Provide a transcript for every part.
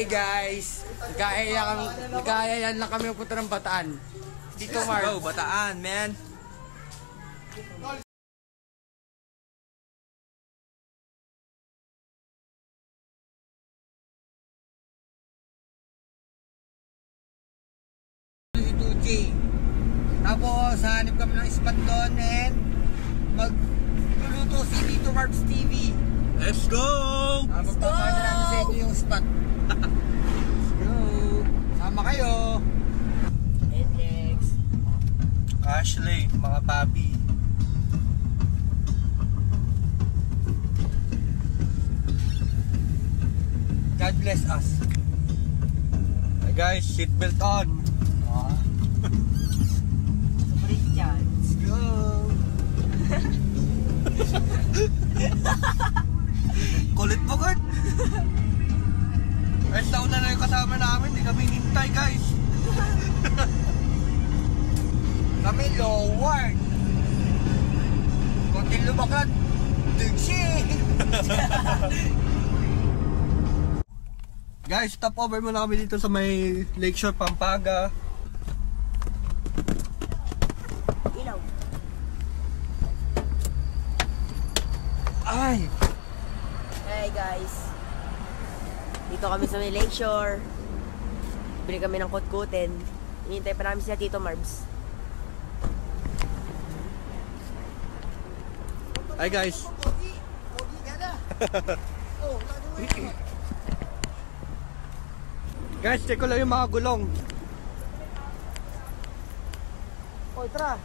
Hey guys, nagkaayayan lang kami pupunta ng Bataan. Dito Mark. Go, Bataan, man. Si 2J. Tapos hanip kami ng spot doon and magluluto si Tito Marbs TV. Let's go! Magpapakita namin sa inyo yung spot. Let's go! Sama kayo! And next, Ashley, mga papi. God bless us. Hey guys, seatbelt on. Let's go! Kulit mo, Kurt. Guys, nauna na yung kasama namin. Hindi kami hintay, guys. Kami lower. Konting lumakan. Diksi! Guys, stop over muna kami dito sa may Lakeshore, Pampanga. Ilaw. Ay! Hey guys, dito kami sa may Lakeshore. Bili kami ng kutkutin. Hinihintay pa namin sila Tito Marbs. Hi guys. Guys, check ko lang yung mga gulong. Oy, tara!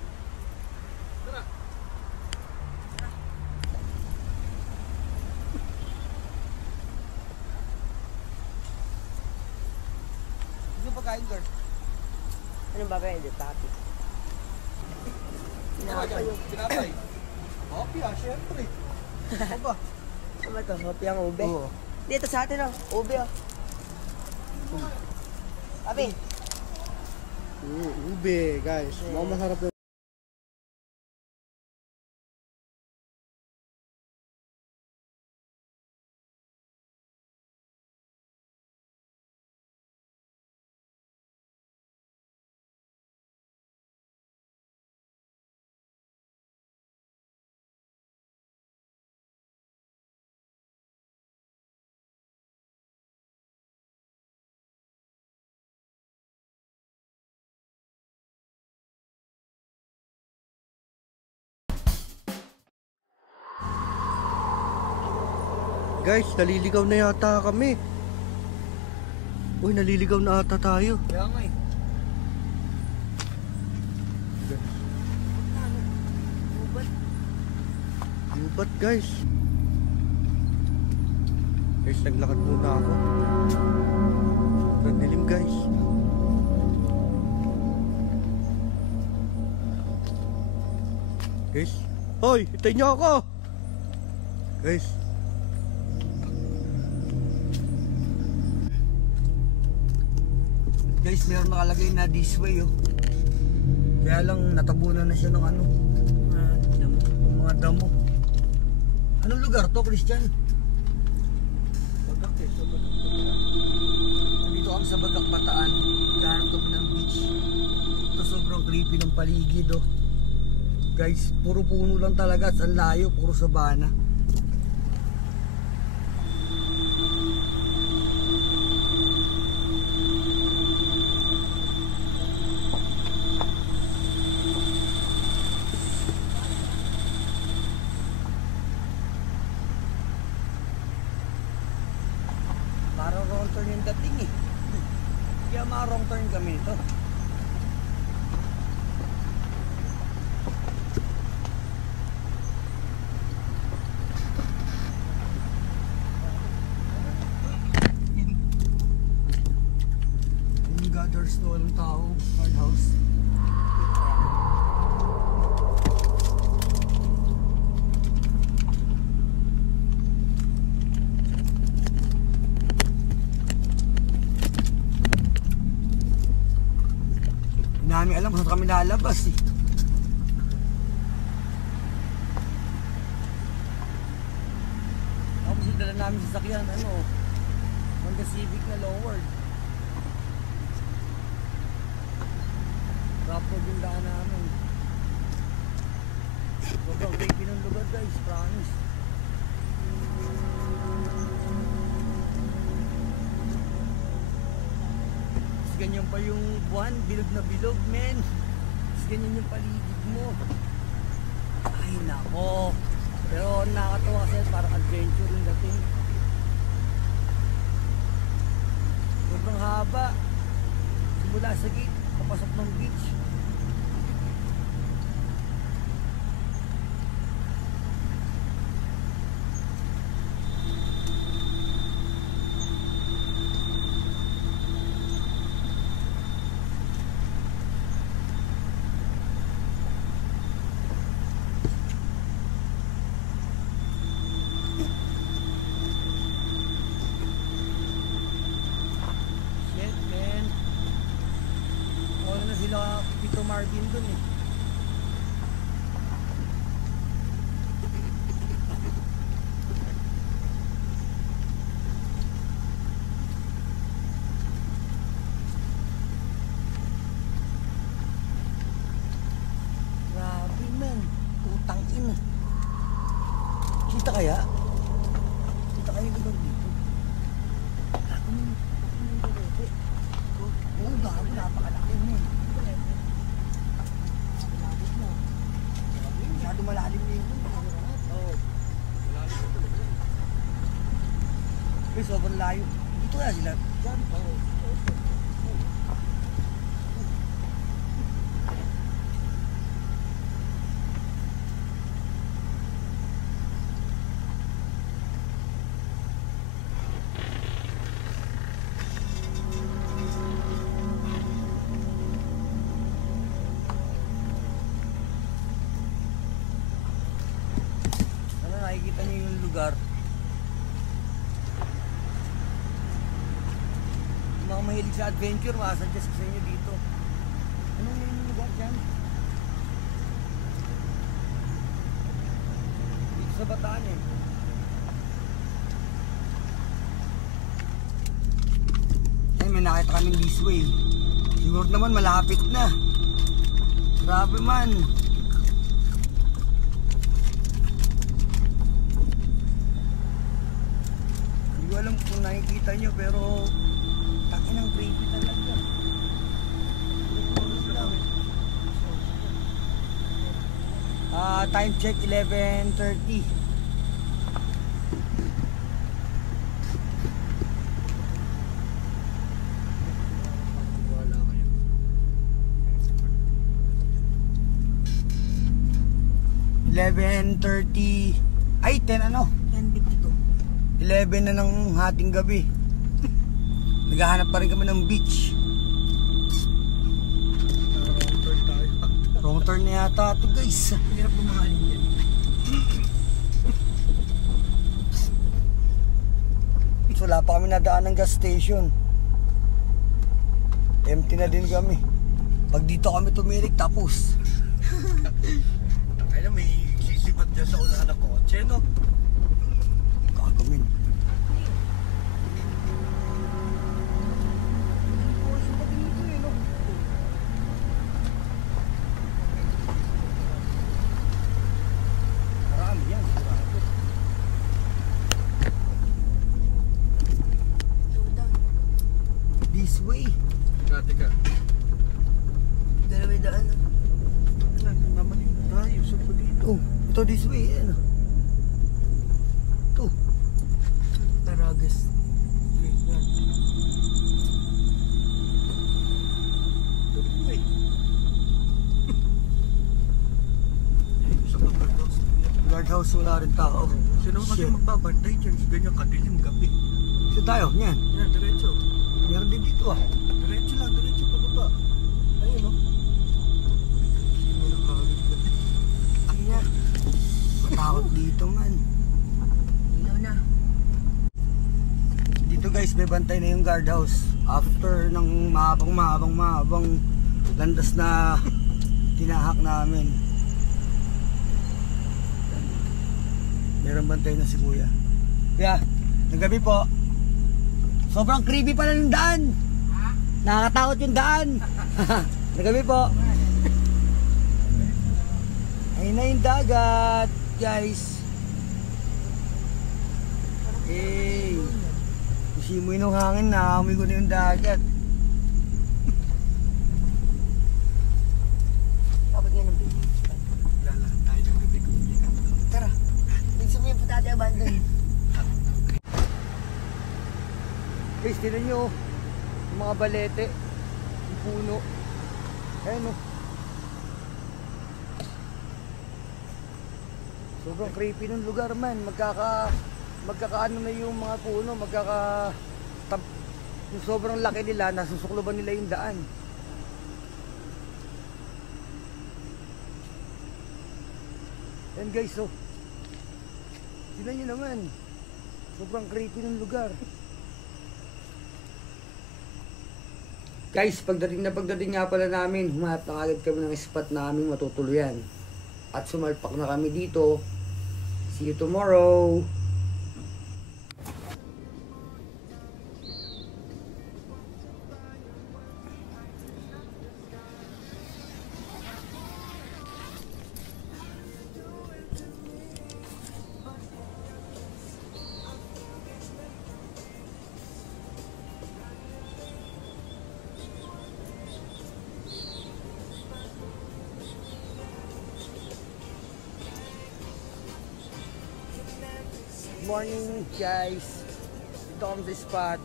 Pagkain, girl. Anong babae? Hindi, papi. Pinapay. Happy syempre. Ano ba? Ano ba ito? Happy ang ube? Oo. Dito sa atin ube Papi! Ube, guys. Mukhang masarap na. Guys, naliligaw na yata kami. Uy, naliligaw na ata tayo. Kaya nga eh. Gubat, guys. Guys, naglakad muna ako. Dilim, guys. Guys, hoy, hintay niyo ako. Guys. Guys, meron nakalagay na this way, oh. Kaya lang natabunan na siya ng ano, mga damo. Anong lugar to, Christian? Bagak eh, so bagak. Dito kami sa Bagak, Bataan. Gahanap kami ng beach. Ito sobrang creepy ng paligid, oh. Guys, puro puno lang talaga. Ang layo, puro sabana. Parang wrong turn yung dating eh. Kaya mga wrong turn kami ito. Oh God, there's no walang tao. Our house. Namin alam kung saan kami lalabas eh. Tapos yung dala namin sa sakyan, ano, Honda Civic na lowered. Rough road yung daan namin. Sobrang creepy ng lugar guys, promise. Tapos ganyan pa yung buwan, bilog na bilog men. Tapos ganyan yung paligid mo. Ay nako. Pero nakakatawa kasi parang adventure yung dating. Sobrang haba. Simula sa gate, papasok ng beach. Sila Tito Marvin dun eh. Grabe man, utang ina. Kita kaya? Kita kaya yung lugar dito? Oo, gabi, napakalaki mo. Masyado malalim na yun. Oo. Uy, sobrang layo. Dito kaya sila. Diyan. Oo. Nakikita niyo yung lugar. Yung mga mahilig sa adventure, makasuggest sa inyo dito. Anong yung lugar dyan? Dito sa Bataan eh. Ay, may nakita kaming this way. Siguro naman malapit na. Grabe man. Hindi ko alam kung nakikita nyo pero takin ang creepy talaga. Time check 11:30. Ay 10 ano? 10:52. 11 na ng hating gabi. Naghahanap pa rin kami ng beach. Wrong turn na yata ito guys. Hirap bumahalin yan. Wala pa kami nadaan ng gas station. Empty na din kami. Pag dito kami tumirik tapos. Kaya may sisipat dyan sa unahan ng kotse, no? Kakamin. Marami yan, sigurado. This way. Teka. Dalaway daan. Namaling tayo. Saan pa dito? Oh, ito this way. Ano? Ito. Taragas. Yan. Uy. Sa guardhouse. Guardhouse wala rin tao. Sino kasi Shit. magbabantay dyan sa ganyan kadilim gabi? So tayo, yan. Yan, diretso. Meron din dito ah. Diretso lang, diretso pababa. Ayun, no? Sino nakakagod gabi? Ayan. Matakot dito man. Ilaw na. Dito guys, may bantay na yung guardhouse. After ng mahabang landas na tinahak namin. Meron bantay na si kuya. Kuya, ng gabi po. Sobrang creepy pala ng daan. Nakakatakot yung daan. Nagabi po. Ayun na yung dagat, guys. Hey. Simoy ng hangin, naamoy ko na yung dagat. Kapag yan ang baby. Lalahan tayo ng gabi ko. Tara. Bigyan mo yung putate abandon. Guys, tinan nyo. Yung mga balete. Yung puno. Ayun o. Sobrang creepy ng lugar man. Magkakaano na yung mga puno. Yung sobrang laki nila, nasusukloban nila yung daan. Ayan guys, so. Tignan nyo naman. Sobrang creepy ng lugar. Guys, pagdating nga pala namin, humahanap na agad kami ng spot na aming matutuluyan. At sumalpak na kami dito. See you tomorrow! Morning guys, ito kami sa spot.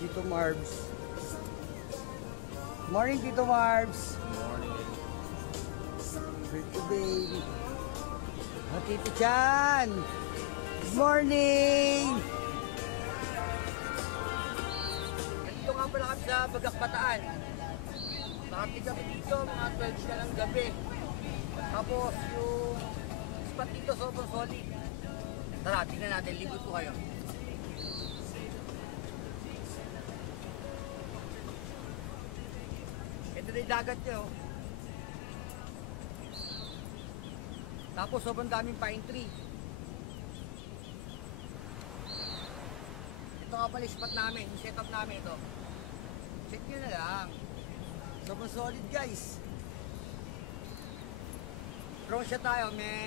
Tito Marbs. Morning Tito Marbs. Morning. Tito baby. Tito Chan. Morning! Dito nga pala kami sa Bagak Bataan. Nakatig kami dito mga 12 na ng gabi. Tapos yung spot dito sobrang solid. Tara, tingnan natin, libot ko kayo. Ito na yung dagat nyo. Tapos sobrang daming pine tree. Ito nga pala spot namin, yung setup namin ito. Check nyo na lang. Sobrang solid guys. Drone shot tayo, man.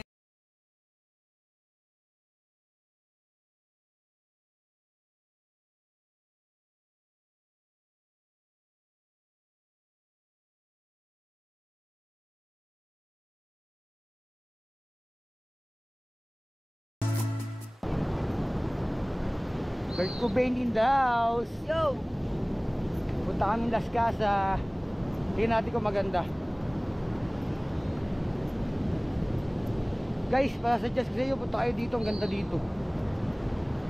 Kurt Cobain in the house. Yo! Punta kami Las Casas. Tingnan natin kung maganda. Guys, pasasuggest ko sa iyo, punta kayo dito. Ang ganda dito.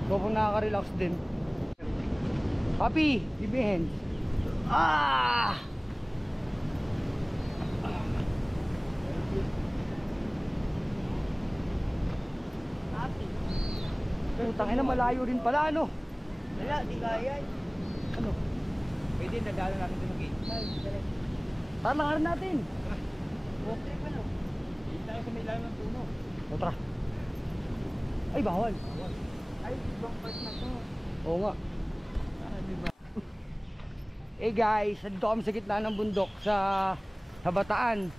So kung nakaka-relax din. Papi, give me hands. Ah! Happy. Putang ina, malayo rin pala, ano? Wala, di kaya. Ano? Pwede, nagdala natin ito ng gate. Talakaran natin. Road trip ano? Hindi tayo sa may ilalim ng puno. O, tara. Ay, bawal. Ay, ibang part na to. Oo nga. Diba? Eh guys, nandito kami sa gitna ng bundok sa Bataan.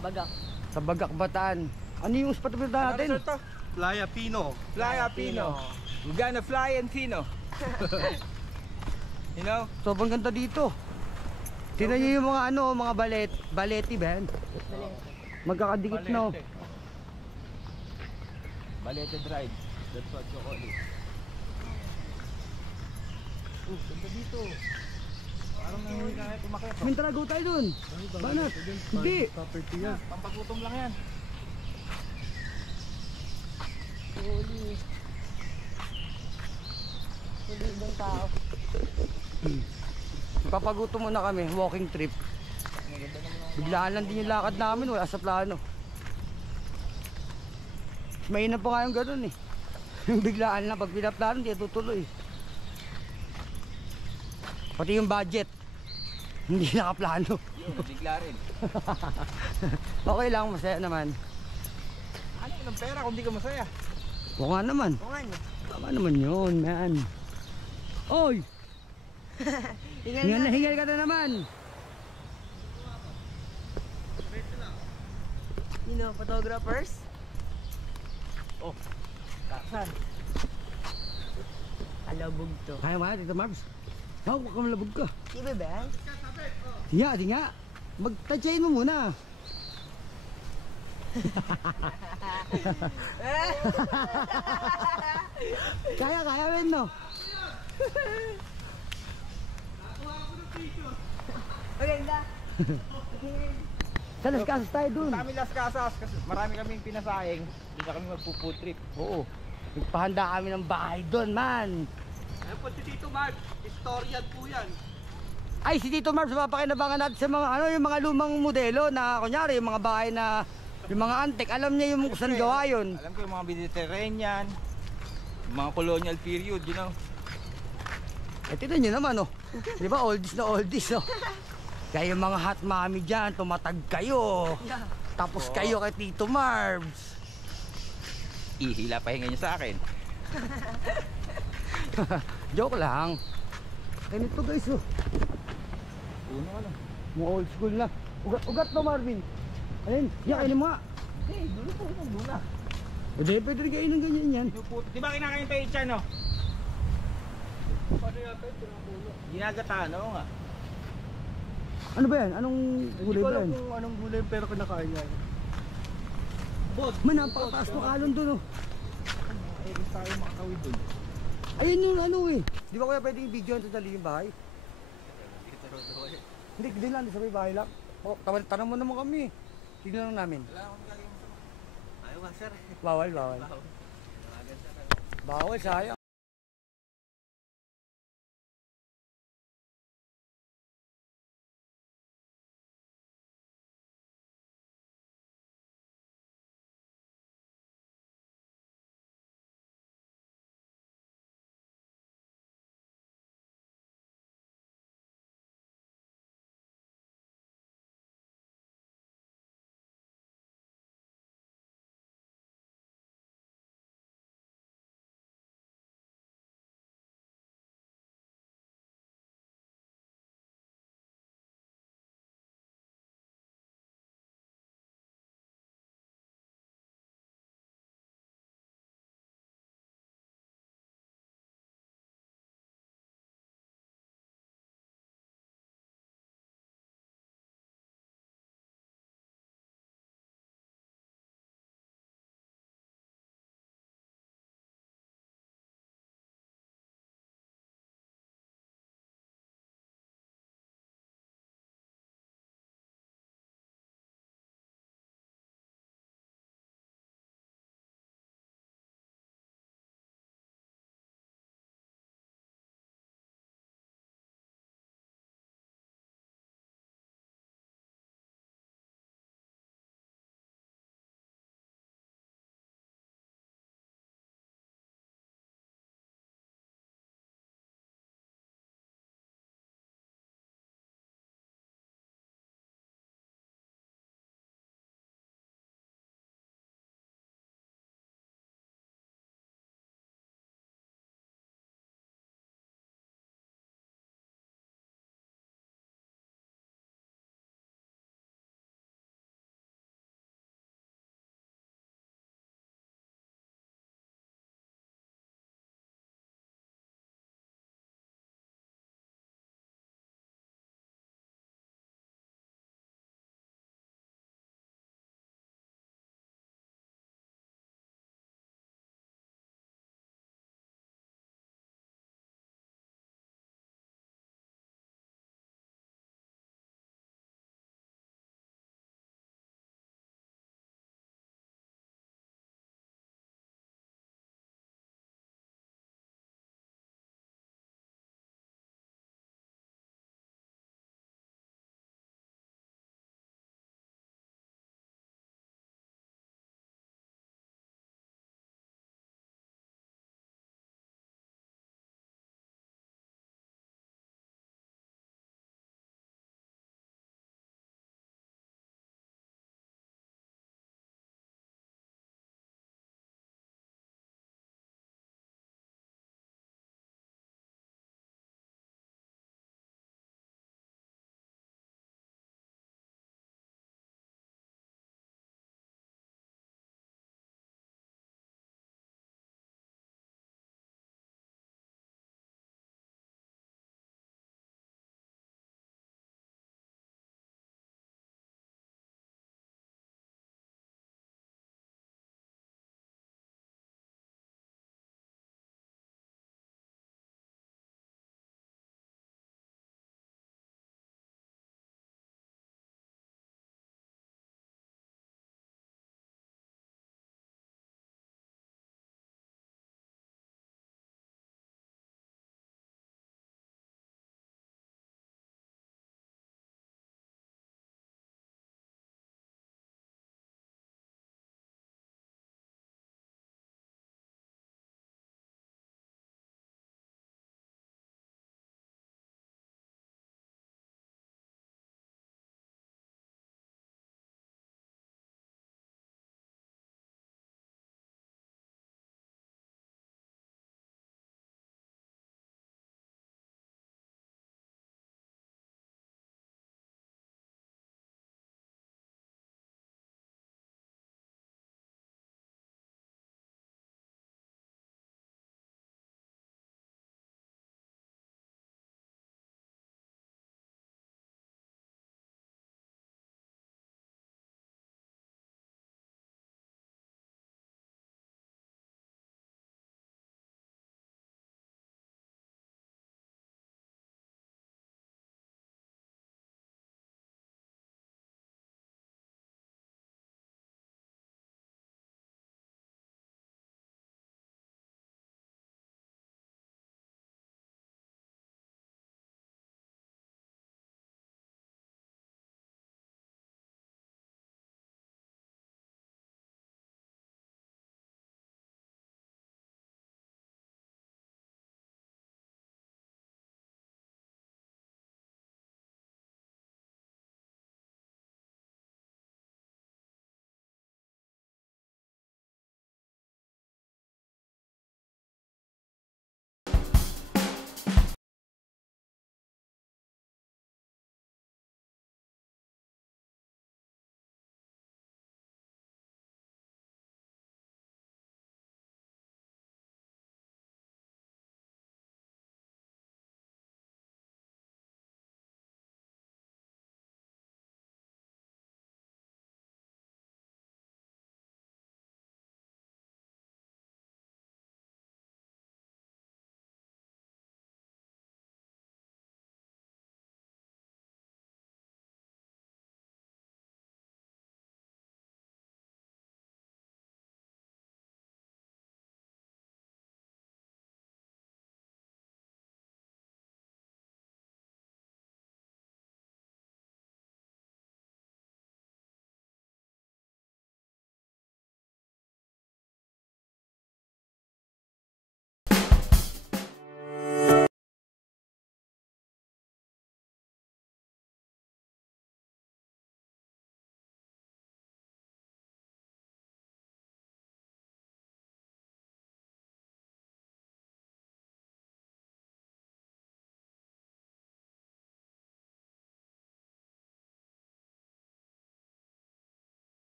Bagak. Sa Bagak Bataan. Ano yung spot na natin? Ano to? Playa Pino. Playa Pino. We're gonna fly and Pino. You know? Sobrang ganda dito. Tingnan niyo yung mga ano, mga baleti ba yan? Magkakadikit no. Baleted ride. That's what you call it. Ganda dito. Parang nangyari kaya tumakit. Mintara, go tayo dun. Banat. Hindi. Property yan. Pampagutom lang yan. Huli. Huli ibang tao. Papagutom muna kami, walking trip. Biglaan lang din yung lakad namin, wala sa plano. Mahina pa nga yung ganun eh. Biglaan lang, pag pinaplano, hindi tutuloy. Pati yung budget. Hindi nakaplano. Yun, bigla rin. Okay lang, masaya naman. Ano ng pera kung di ka masaya? Oo nga naman. Oo nga, no? Tama naman yun, man. Oy! Hingal na hingal ka na naman. You know, photographers? Oh, kasan? Alabog to. Kaya mo Tito Marbs. Huwag ka malabog ka. Di ba ba? Di nga. Magtadyain mo muna. Kaya rin no. Maganda. Sa Las Casas tayo dun. Sa amin Las Casas kasi marami kaming pinasaing. Hindi na kami magpo-food trip. Oo. Nagpahanda kami ng bahay dun, man. Ayun po si Tito Mark, historian po yan. Ay, si Tito Marbs, mapakinabangan natin sa mga yung mga lumang modelo na kunyari yung mga bahay na yung mga antik, alam niya yung kung saan gawa yun. Alam ko yung mga Mediterranean, yung mga colonial period, you know. Eh, tignan nyo naman, oh. Di ba, oldies na oldies, oh. Kaya yung mga hot mommy dyan, tumatag kayo. Tapos kayo kay Tito Marbs. Ihila pahinga niya sa akin. Joke lang. Ganito guys, oh. Puno ka lang. Mga old school na. Ugat no, Marvin. Ayun, kainin mo nga. Dulo po, muna. Pwede rin kainin ng ganyan yan. Di ba kinakain tayo dyan, no? Paano yata yung pinapulo? Ginagata, no nga. Ano ba yan? Anong Hindi gulay ko ba alam yan? kung anong gulay pero kinakain niya. Man, napakataas ng alon dun, oh. Eh, gusto tayo makatawid dun. Ayun yung ano eh. Di ba kuya pwedeng video ang totally yung bahay? Hindi, hindi lang. Di sa may bahay lang. Oh, tanong mo naman kami. Tignan lang namin. Ayaw nga sir. Bawal. Bawal, sayang.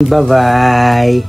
Bye-bye!